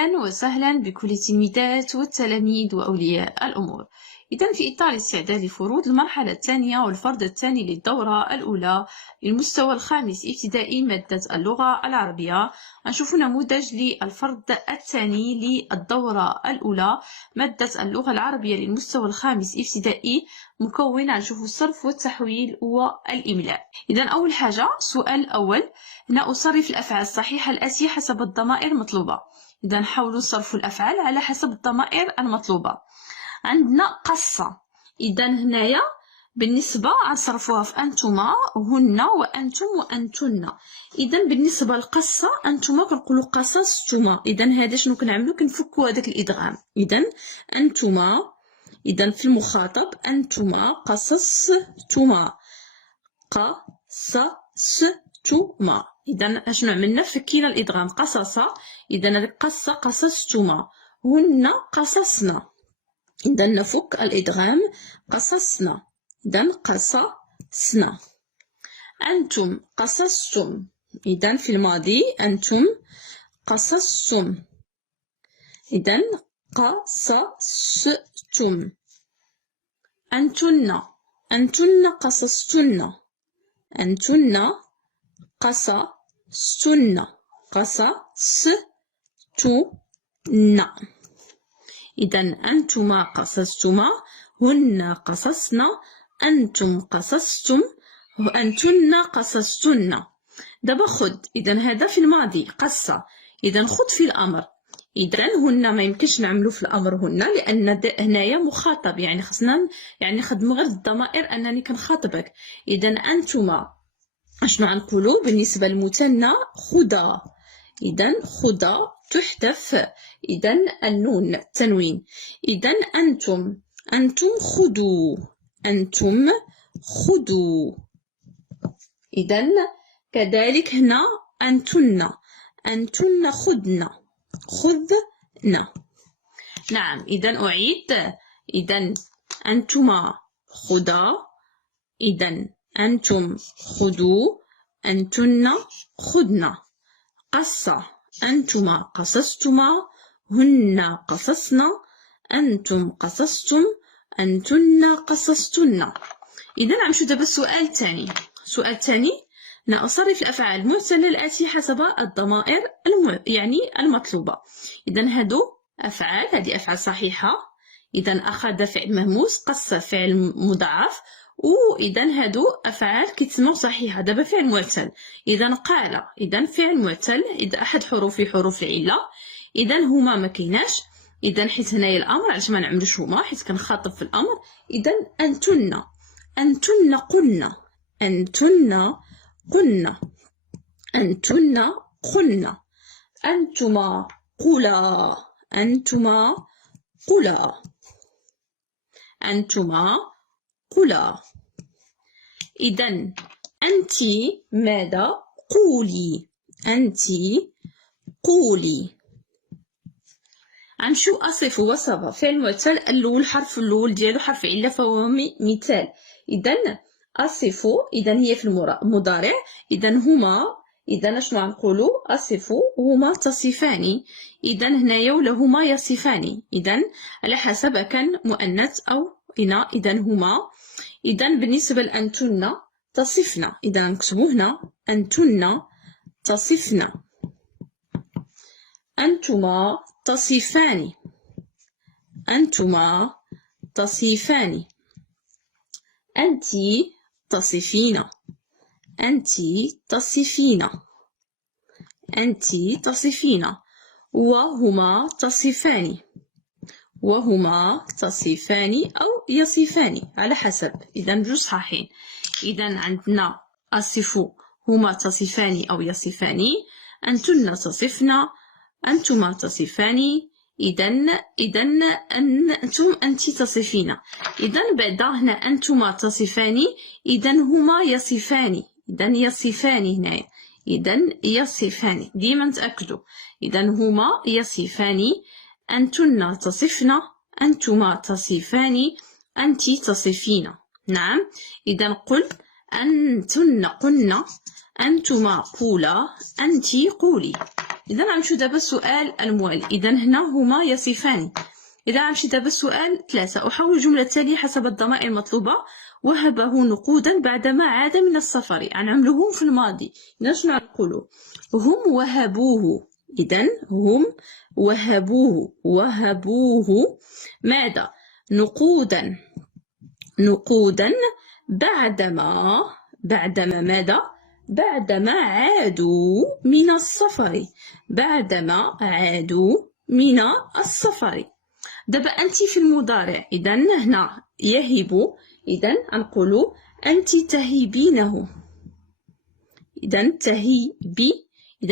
أهلا وسهلا بكل التلميذات والتلاميذ وأولياء الأمور. إذن في إطار استعداد فروض المرحلة الثانية والفرض الثاني للدورة الأولى للمستوى الخامس ابتدائي مادة اللغة العربية، نشوف نموذج للفرض الثاني للدورة الأولى مادة اللغة العربية للمستوى الخامس ابتدائي، مكون نشوف الصرف والتحويل والإملاء. إذن أول حاجة السؤال الأول، هنا أصرف الأفعال الصحيحة الآتية حسب الضمائر المطلوبة. إذا نحاول صرف الأفعال على حسب الضمائر المطلوبة. عندنا قصة، إذا هنايا بالنسبة غنصرفوها في أنتما هن وأنتم وأنتن. إذا بالنسبة للقصة أنتما كنقولوا قصصتما. إذا هذا شنو كنعملو؟ كنفكو هذاك الإدغام. إذا أنتما، إذا في المخاطب أنتما قصصتما قصصتما. إذا أشنو عملنا؟ فكينا الإدغام قصصة. إذا هذيك قصة قصصتما، هن قصصنا. إذا نفك الإدغام قصصنا. إذا قصصنا. أنتم قصصتم. إذا في الماضي أنتم قصصتم. إذا قصصتم. أنتن قصصتن. أنتن قصصتن. قصصتن. إذا أنتما قصصتما، هن قصصن، أنتم قصصتم، أنتن قصصتن. دابا خد، إذا هذا في الماضي قصة. إذا خد في الأمر. إذا هن ما يمكنش نعملو في الأمر هن، لأن هنايا مخاطب، يعني خصنا نخدمو غير الضمائر أنني كنخاطبك. إذا أنتما أشنو غنقولو بالنسبة للمثنى؟ خذا. إذا خذا تحذف إذا النون التنوين. إذا أنتم خذوا. أنتم خذوا. إذا كذلك هنا أنتن خذنا. نعم. إذا أعيد. إذا أنتما خذا. إذا أنتم خذوا. أنتن خذنا. قصة، أنتما قصصتما، هن قصصنا، أنتم قصصتم، أنتن قصصتن. إذا نمشيو دابا السؤال الثاني. السؤال الثاني، أنا أصرف الأفعال المرسلة الآتية حسب الضمائر يعني المطلوبة. إذا هادو أفعال، هذه أفعال صحيحة. إذا أخذ فعل مهموس، قص فعل مضاعف، وإذا هادو أفعال كيتسموا صحيحة. دابا فعل معتل. إذا قال، إذا فعل معتل، إذا أحد حروف العلة. إذا هما ما كايناش. إذا حيت هنايا الأمر، علاش ما نعملوش هما؟ حيت كنخاطب في الأمر. إذا أنتن قلنا. أنتن قلنا. أنتن قلنا. أنتما قلا. أنتما قلا. أنتما قلا. إذا أنت ماذا؟ قولي. أنت قولي. غنمشيو أصف وصف فعل معتل. الأول حرف الأول ديالو حرف علة، فهو مثال. إذا أصف، إذا هي في المضارع. إذا هما، إذا اشنو غنقولو؟ أصف هما تصفان. إذا هنايا ولا هما يصفان. إذا على حسب كان مؤنث أو إناث. إذا هما. إذا بالنسبة لأنتن تصفن. إذا نكتبو هنا أنتن تصفن. أنتما تصفان. أنتما تصفان. أنت تصفين. أنت تصفين. أنت تصفين. وهما تصفان. وهما تصفان أو يصفان على حسب. إذا جوج صحيحين. إذا عندنا أصف هما تصفان أو يصفان، أنتن تصفن، أنتما تصفان. إذا أنت تصفين. إذا بعد هنا أنتما تصفان، إذا هما يصفان. إذا يصفان هنا. إذا يصفان، ديما نتأكدوا. إذا هما يصفان. أنتن تصفن، أنتما تصفان، أنت تصفين. نعم. إذا قل أنتن قلنا، أنتما قولا، أنت قولي. إذا غنمشيو دابا السؤال الموالي. إذا هنا هما يصفان. إذا غنمشي دابا السؤال 3. أحول الجملة التالية حسب الضمائر المطلوبة. وهبه نقودا بعدما عاد من السفر. غنعملوهم في الماضي. إذا شنو غنقولو؟ هم وهبوه. إذا هم وهبوه ماذا؟ نقودا بعدما ماذا؟ بعدما عادوا من السفر. دابا أنت في المضارع. إذا هنا يهب. إذا نقولوا أنت تهيبينه. إذا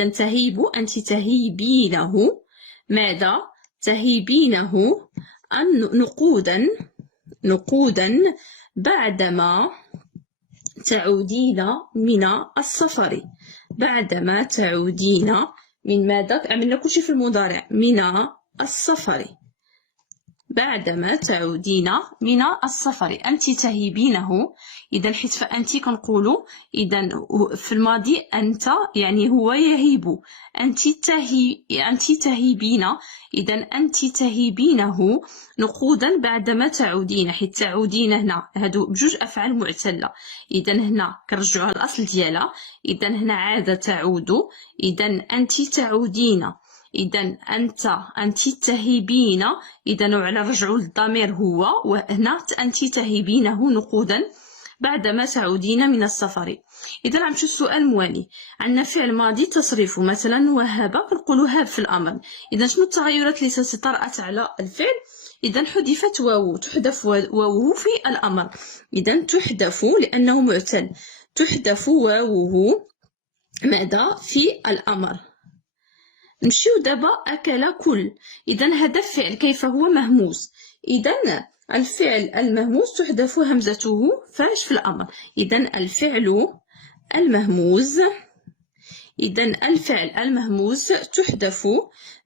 تهيب أنت تهيبينه ماذا؟ تهيبينه نقودا بعدما تعودين من السفر. بعدما تعودين من ماذا؟ عملنا كلشي في المضارع. من السفر. بعدما تعودين من السفر. أنت تهيبينه. إذا حيت فأنت كنقولوا إذا في الماضي أنت يعني هو يهيب. أنت تهيبين. إذا أنت تهيبينه نقودا بعدما تعودين. حيت تعودين هنا هادو بجوج أفعال معتلة. إذا هنا كنرجعوها للأصل ديالها. إذا هنا عاد تعود. إذا أنت تعودين. إذا أنت تهيبين. إذا وعلى رجعوا للضمير هو. وهنا أنت تهيبينه نقودا بعدما تعودين من السفر. إذا غنمشيو السؤال الموالي. عندنا فعل ماضي تصريفه مثلا وهب. كنقولوا هاب في الأمر. إذا شنو التغيرات اللي طرأت على الفعل؟ إذا حذفت واو. تحذف واوه في الأمر. إذا تحذف لأنه معتل. تحذف واوه ماذا؟ في الأمر. نمشيو دابا أكل كل. إذا هذا الفعل كيف هو؟ مهموس. إذا الفعل المهموس تحذف همزته فاش في الأمر. إذا الفعل المهموس. إذا الفعل المهموس تحذف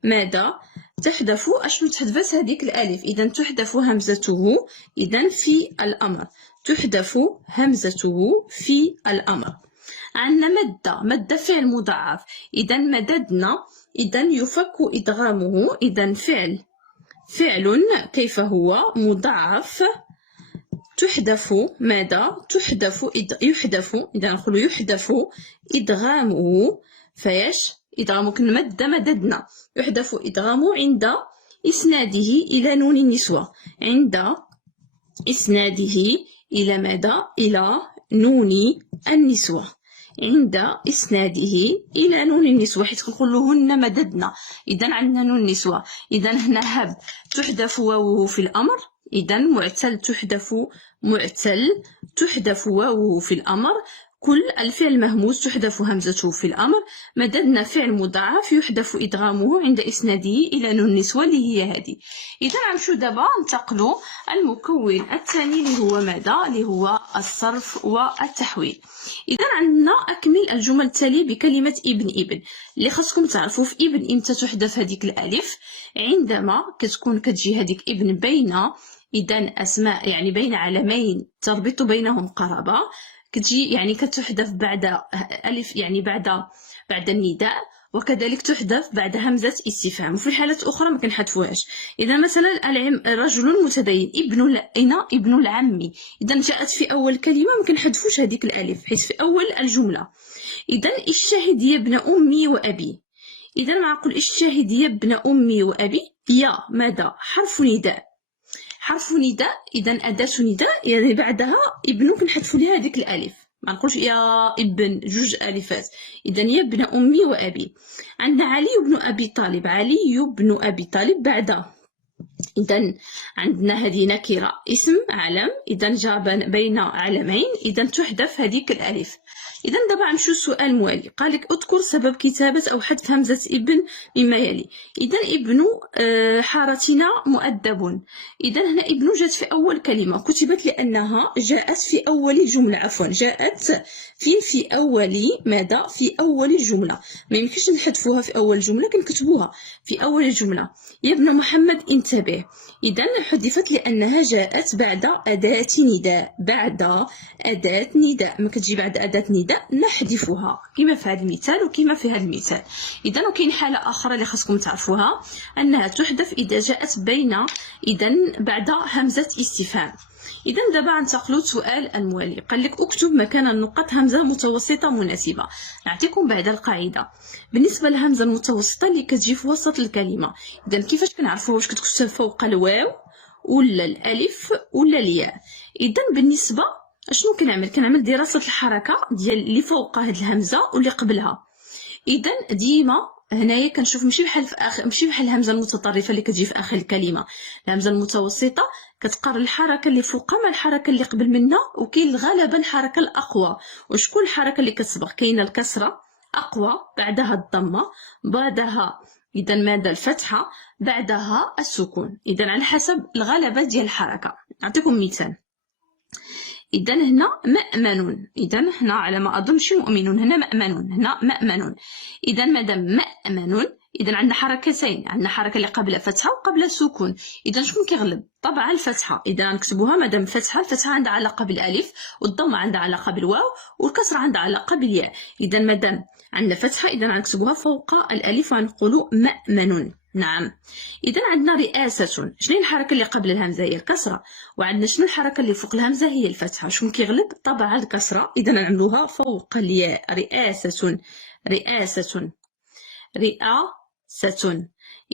ماذا؟ تحذف أشنو تحذفت هذيك الألف. إذا تحذف همزته. إذا في الأمر. تحذف همزته في الأمر. عندنا مد فعل مضاعف. إذا مددنا. إذا يفك إدغامه. إذا فعل كيف هو؟ مضاعف. تحذف ماذا؟ يحذف. إذا نقول يحذف إدغامه. فاش إدغامه؟ مددنا. يحذف إدغامه عند إسناده إلى نون النسوة. عند إسناده إلى ماذا؟ إلى نون النسوة. عند إسناده إلى نون النسوة. حيت كنقولوهن مددنا. إذا عندنا نون النسوة. إذا هنا هب تحذف واوه في الأمر. إذا معتل تحذف واوه في الأمر. كل الفعل المهموس تحذف همزته في الأمر. مددنا فعل مضاعف يحذف إدغامه عند إسناده إلى نون النسوة اللي هي هذه. إذا غنمشيو دابا ننتقلوا المكون الثاني اللي هو ماذا؟ اللي هو الصرف والتحويل. إذا عندنا أكمل الجمل التالية بكلمة ابن. اللي خاصكم تعرفوا في ابن إمتى تحذف هذيك الألف؟ عندما كتجي هذيك ابن بين إذا أسماء يعني بين علمين تربط بينهم قرابة. كتجي يعني كتحذف بعد ألف يعني بعد النداء. وكذلك تحذف بعد همزة استفهام. وفي حالات أخرى ما كنحذفوهاش. إذا مثلا رجل متدين. ابن العم. إذا جاءت في أول كلمة ما كنحذفوش هذيك الألف حيث في أول الجملة. إذا الشاهد يا ابن أمي وأبي. إذا ما نقول الشاهد يا ابن أمي وأبي. يا ماذا؟ حرف نداء. إذا أداة نداء يعني بعدها ابن كنحذفوا لها هذيك الألف. ما نقولش يا ابن جوج ألفات. إذا يا ابن أمي وأبي. عندنا علي بن أبي طالب بعد. إذا عندنا هذه نكرة اسم علم. إذا جاء بين علمين. إذا تحذف هذيك الألف. إذا دابا غنمشيو السؤال الموالي. قال لك اذكر سبب كتابة أو حذف همزة ابن مما يلي. إذا ابن حارتنا مؤدب. إذا هنا ابن جات في أول كلمة. كتبت لأنها جاءت في أول جملة. جاءت في أول ماذا؟ في أول الجملة. ما يمكنش نحذفوها في أول جملة. كنكتبوها في أول الجملة. يا ابن محمد انتبه. إذا حذفت لأنها جاءت بعد أداة نداء. ما كتجي بعد أداة نداء نبدا نحذفها كما في هذا المثال وكما في هذا المثال. اذا وكاين حاله اخرى اللي خاصكم تعرفوها، انها تحذف اذا جاءت بعد همزه استفهام. اذا دابا غننتقلوا للسؤال الموالي. قال لك اكتب مكان النقط همزه متوسطه مناسبه. نعطيكم بعد القاعده بالنسبه للهمزه المتوسطه اللي كتجي في وسط الكلمه. اذا كيفاش كنعرفوها واش كتكتب فوق الواو ولا الالف ولا الياء؟ اذا بالنسبه اشنو كنعمل دراسه الحركه ديال اللي فوق هاد الهمزه واللي قبلها. اذا ديما هنايا كنشوف ماشي بحال الهمزه المتطرفه اللي كتجي في اخر الكلمه. الهمزه المتوسطه كتقارن الحركه اللي فوقها مع الحركه اللي قبل منها، وكاين غالبا الحركه الاقوى. وشكون الحركه اللي كتسبق؟ كاينه الكسره اقوى، بعدها الضمه، بعدها اذا ماذا الفتحه، بعدها السكون. اذا على حسب الغلبه ديال الحركه. نعطيكم مثال. اذا هنا مأمن، اذا هنا على ما اظن ماشي مؤمنون، هنا مأمنون، هنا مأمنون. اذا مادام مأمنون اذا عندنا حركتين، عندنا حركه اللي قبلها فتحه وقبلها سكون. اذا شكون كيغلب؟ طبعا الفتحه. اذا نكتبوها مادام فتحه، الفتحه عندها علاقه بالالف، والضمه عندها علاقه بالواو، والكسره عندها علاقه بالياء. اذا مادام عندنا فتحه اذا غنكتبوها فوق الالف وغنقولوا مأمنون. نعم. اذا عندنا رئاسه. شنو هي الحركه اللي قبل الهمزه؟ هي الكسره. وعندنا شنو الحركه اللي فوق الهمزه؟ هي الفتحه. شكون كيغلب؟ طبعا الكسره. اذا نعملوها فوق الياء. رئاسه، رئاسه، رئاسه.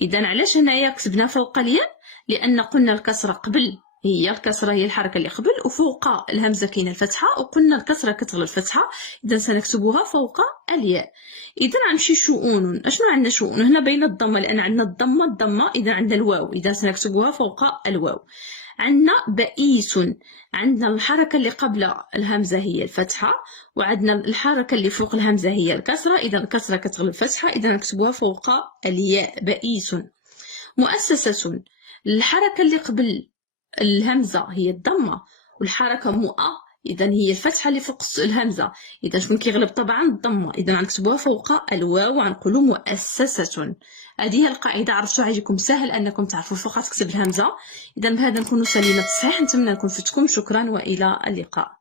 اذا علاش هنايا كتبنا فوق الياء؟ لان قلنا الكسره قبل، هي الكسره هي الحركه اللي قبل، وفوق الهمزه كاينه الفتحه، وقلنا الكسره كتغلب الفتحه. اذا سنكتبوها فوق الياء. اذا غنمشي شؤون. اشنو عندنا شؤون؟ هنا بين الضمه لان عندنا الضمه. اذا عندنا الواو، اذا سنكتبوها فوق الواو. عندنا بئيس، عندنا الحركه اللي قبل الهمزه هي الفتحه، وعندنا الحركه اللي فوق الهمزه هي الكسره. اذا الكسره كتغلب الفتحه، اذا نكتبوها فوق الياء. بئيس. مؤسسه، الحركه اللي قبل الهمزه هي الضمه، والحركه مؤ اذا هي الفتحه اللي فوق الهمزه. اذا شكون كيغلب؟ طبعا الضمه. اذا غنكتبوها فوق الواو وغنقولوا مؤسسه. هذه هي القاعده. عرفتوا غيجيكم سهل انكم تعرفوا فوق تكتب الهمزه. اذا بهذا نكونوا سالينا التصحيح. نتمنى نكون فدتكم. شكرا والى اللقاء.